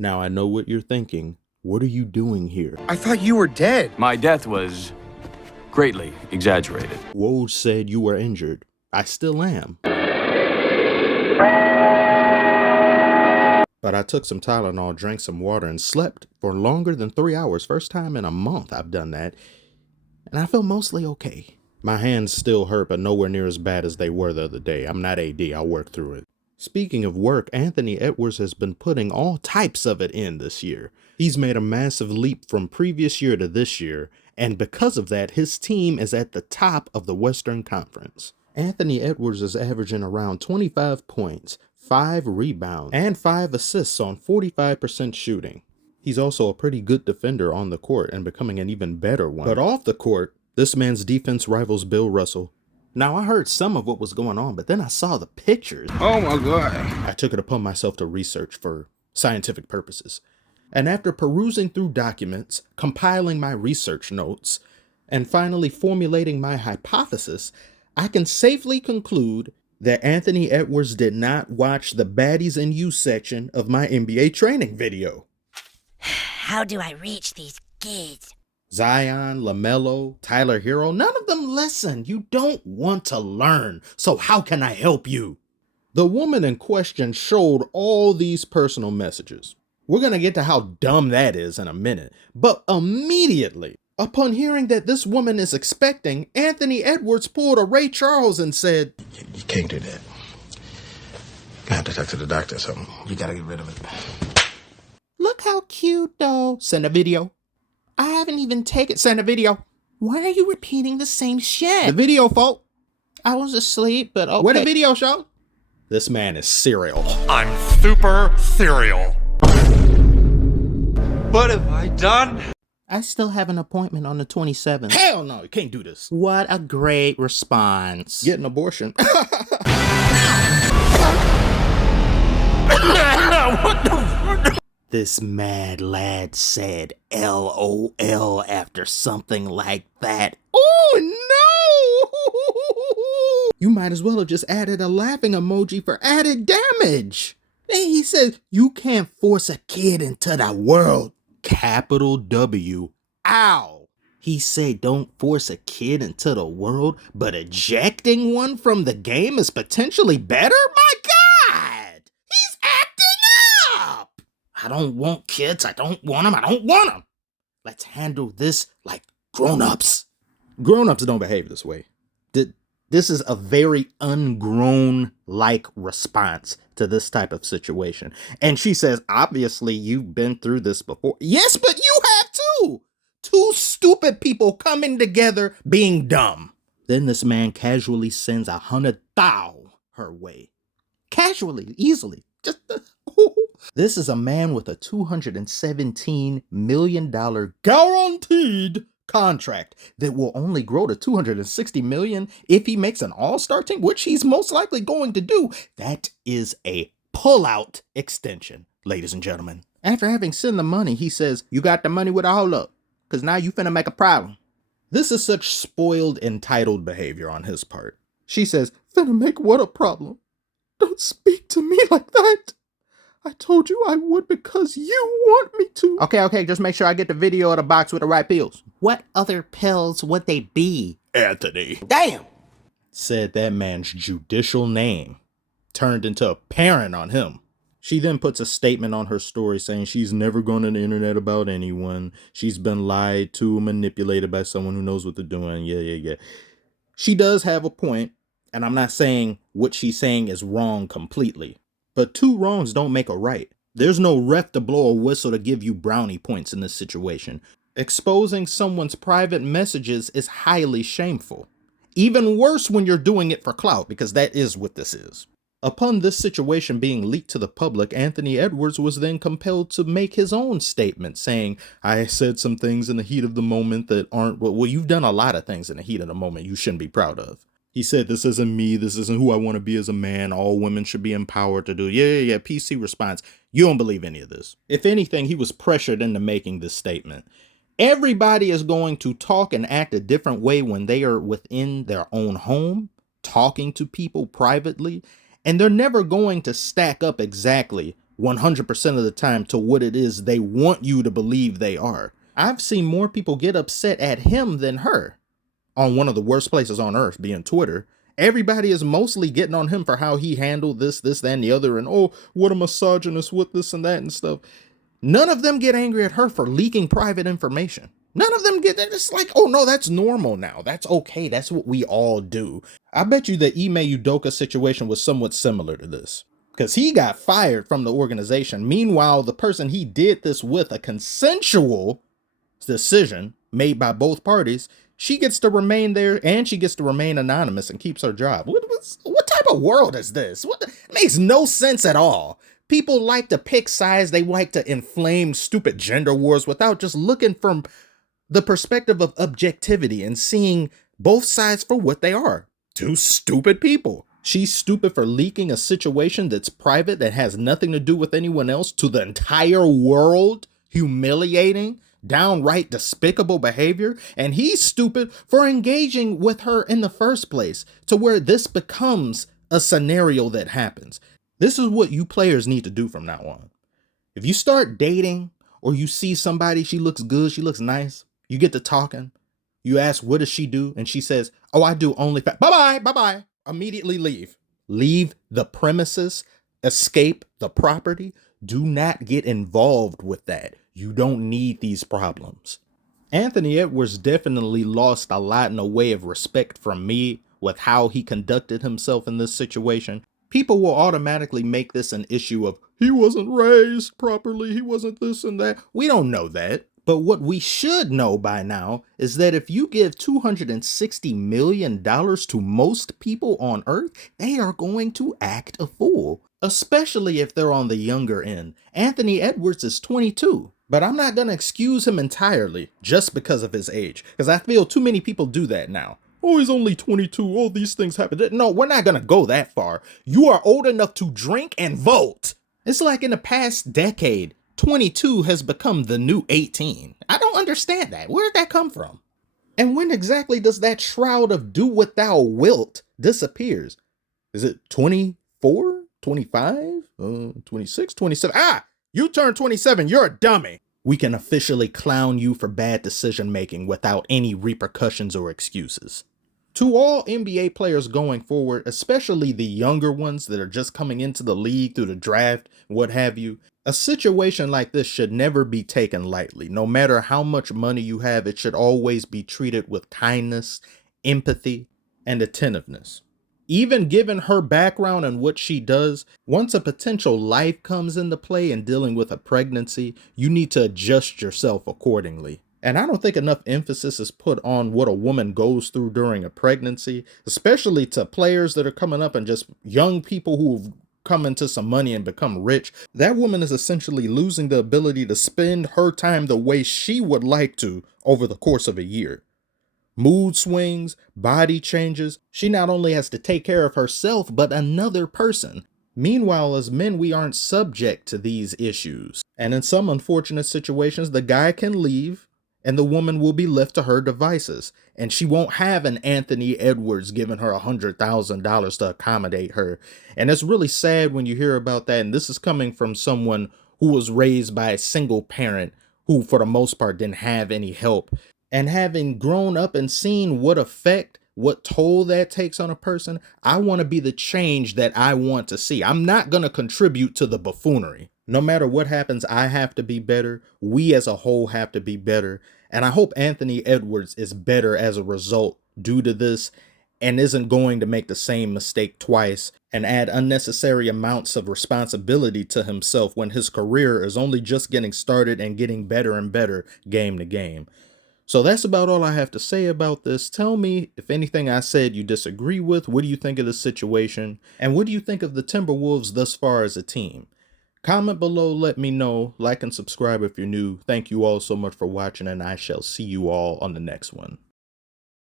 Now I know what you're thinking. What are you doing here? I thought you were dead. My death was greatly exaggerated. Woj said you were injured. I still am. But I took some Tylenol, drank some water, and slept for longer than 3 hours. First time in a month I've done that. And I feel mostly okay. My hands still hurt, but nowhere near as bad as they were the other day. I'm not AD, I'll work through it. Speaking of work, Anthony Edwards has been putting all types of it in this year. He's made a massive leap from previous year to this year, and because of that, his team is at the top of the Western Conference. Anthony Edwards is averaging around 25 points, 5 rebounds, and 5 assists on 45% shooting. He's also a pretty good defender on the court and becoming an even better one. But off the court, this man's defense rivals Bill Russell. Now, I heard some of what was going on, but then I saw the pictures. Oh my God. I took it upon myself to research for scientific purposes. And after perusing through documents, compiling my research notes, and finally formulating my hypothesis, I can safely conclude that Anthony Edwards did not watch the Baddies and You section of my NBA training video. How do I reach these kids? Zion, LaMelo, Tyler Hero, none of them listen. You don't want to learn, so how can I help you? The woman in question showed all these personal messages. We're going to get to how dumb that is in a minute, but immediately, upon hearing that this woman is expecting, Anthony Edwards pulled a Ray Charles and said, You can't do that. I have to talk to the doctor or something. You gotta get rid of it. "Look how cute though." Send a video. "I haven't even taken." Send a video. "Why are you repeating the same shit?" The video, folk. "I was asleep, but okay." Where the video show? This man is serial. I'm super serial. What have I done? "I still have an appointment on the 27th. Hell no, you can't do this. What a great response. Get an abortion. What the fuck? This mad lad said LOL after something like that. Oh no! You might as well have just added a laughing emoji for added damage. Then he says, you can't force a kid into the world. Capital W. Ow. He said don't force a kid into the world, but ejecting one from the game is potentially better? My God! He's acting up! I don't want kids. I don't want them. I don't want them. Let's handle this like grown-ups. Grown-ups don't behave this way. This is a very ungrown-like response to this type of situation. And she says, obviously, you've been through this before. Yes, but you have too. Two stupid people coming together being dumb. Then this man casually sends 100,000 her way. Casually, easily. Just This is a man with a $217 million guaranteed contract that will only grow to $260 million if he makes an all-star team, which he's most likely going to do. That is a pull-out extension, ladies and gentlemen. After having sent the money, he says, you got the money with a hold up, because now you finna make a problem. This is such spoiled, entitled behavior on his part. She says, finna make what a problem? Don't speak to me like that. I told you I would because you want me to. Okay, just make sure I get the video of the box with the right pills. What other pills would they be? Anthony. Damn. Said that man's judicial name. Turned into a parent on him. She then puts a statement on her story saying she's never gone on the internet about anyone. She's been lied to, manipulated by someone who knows what they're doing. Yeah. She does have a point, and I'm not saying what she's saying is wrong completely. But two wrongs don't make a right. There's no ref to blow a whistle to give you brownie points in this situation. Exposing someone's private messages is highly shameful. Even worse when you're doing it for clout, because that is what this is. Upon this situation being leaked to the public, Anthony Edwards was then compelled to make his own statement saying, I said some things in the heat of the moment that aren't, well, you've done a lot of things in the heat of the moment you shouldn't be proud of. He said, this isn't me. This isn't who I want to be as a man. All women should be empowered to do. Yeah. PC response. You don't believe any of this. If anything, he was pressured into making this statement. Everybody is going to talk and act a different way when they are within their own home, talking to people privately, and they're never going to stack up exactly 100% of the time to what it is they want you to believe they are. I've seen more people get upset at him than her on one of the worst places on earth, being Twitter. Everybody is mostly getting on him for how he handled this, that, and the other, and oh, what a misogynist with this and that and stuff. None of them get angry at her for leaking private information. None of them they're just like, oh no, that's normal now. That's okay. That's what we all do. I bet you the Ime Udoka situation was somewhat similar to this, because he got fired from the organization. Meanwhile, the person he did this with, a consensual decision made by both parties, she gets to remain there and she gets to remain anonymous and keeps her job. What type of world is this? It makes no sense at all. People like to pick sides. They like to inflame stupid gender wars without just looking from the perspective of objectivity and seeing both sides for what they are. Two stupid people. She's stupid for leaking a situation that's private, that has nothing to do with anyone else, to the entire world, humiliating, downright despicable behavior. And he's stupid for engaging with her in the first place, to where this becomes a scenario that happens. This is what you players need to do from now on. If you start dating or you see somebody, she looks good, she looks nice, you get to talking, you ask, what does she do? And she says, oh, I do OnlyFans. Bye-bye, bye-bye. Immediately leave. Leave the premises, escape the property. Do not get involved with that. You don't need these problems. Anthony Edwards definitely lost a lot in the way of respect from me with how he conducted himself in this situation. People will automatically make this an issue of, he wasn't raised properly, he wasn't this and that. We don't know that. But what we should know by now is that if you give $260 million to most people on Earth, they are going to act a fool, especially if they're on the younger end. Anthony Edwards is 22, but I'm not going to excuse him entirely just because of his age, because I feel too many people do that now. Oh, he's only 22. All these things happen. No, we're not going to go that far. You are old enough to drink and vote. It's like in the past decade, 22 has become the new 18. I don't understand that. Where did that come from? And when exactly does that shroud of do what thou wilt disappears? Is it 24, 25, 26, 27? Ah, you turn 27. You're a dummy. We can officially clown you for bad decision making without any repercussions or excuses. To all NBA players going forward, especially the younger ones that are just coming into the league through the draft, what have you, a situation like this should never be taken lightly. No matter how much money you have, it should always be treated with kindness, empathy, and attentiveness. Even given her background and what she does, once a potential life comes into play in dealing with a pregnancy, you need to adjust yourself accordingly. And I don't think enough emphasis is put on what a woman goes through during a pregnancy, especially to players that are coming up and just young people who've come into some money and become rich. That woman is essentially losing the ability to spend her time the way she would like to over the course of a year. Mood swings, body changes. She not only has to take care of herself, but another person. Meanwhile, as men, we aren't subject to these issues. And in some unfortunate situations, the guy can leave and the woman will be left to her devices. And she won't have an Anthony Edwards giving her $100,000 to accommodate her. And it's really sad when you hear about that. And this is coming from someone who was raised by a single parent who, for the most part, didn't have any help. And having grown up and seen what effect, what toll that takes on a person, I want to be the change that I want to see. I'm not going to contribute to the buffoonery. No matter what happens, I have to be better. We as a whole have to be better. And I hope Anthony Edwards is better as a result due to this and isn't going to make the same mistake twice and add unnecessary amounts of responsibility to himself when his career is only just getting started and getting better and better game to game. So that's about all I have to say about this. Tell me if anything I said you disagree with. What do you think of the situation? And what do you think of the Timberwolves thus far as a team? Comment below, let me know. Like and subscribe if you're new. Thank you all so much for watching, and I shall see you all on the next one.